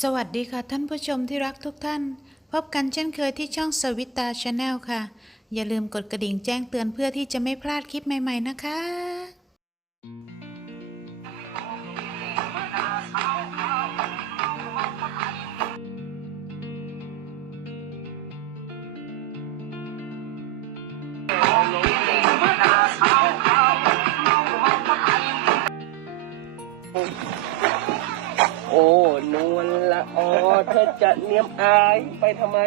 สวัสดีค่ะท่านผู้ชมที่รักทุกท่าน พบกันเช่นเคยที่ช่องสวิตาชาแนลค่ะ อย่าลืมกดกระดิ่งแจ้งเตือนเพื่อที่จะไม่พลาดคลิปใหม่ ๆ นะคะ นวลละออเธอจะเนียมอายไปทำไม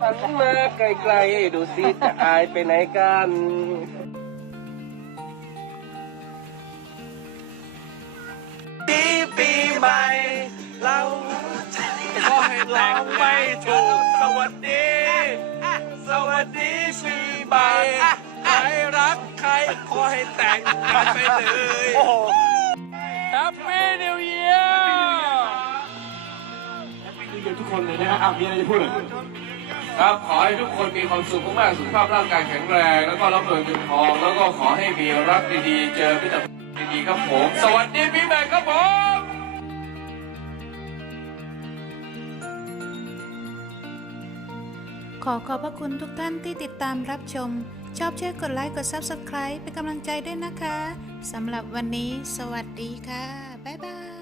หันมาไกลๆดูสิจะอายไปไหนกันปีปีใหม่เราก็ให้เราไม่ถูกสวัสดี สวัสดีปีใหม่ใครรักใครขอให้แต่งกันไปเลย ทุกคนเลยนะฮะอ้าวมีอะไรจะพูดเหรอครับขอให้ทุกคนมีความสุขมากๆสุขภาพร่างกายแข็งแรง แล้วก็รับเงินเงินทองแล้วก็ขอให้มีรักดีๆ เจอพิจารดีๆครับผม สวัสดีปีใหม่ครับผมขอขอบพระคุณทุกท่านที่ติดตามรับชม ชอบช่วยกดไลค์ กด Subscribe เป็นกำลังใจด้วยนะคะ สำหรับวันนี้ สวัสดีค่ะ บ๊ายบาย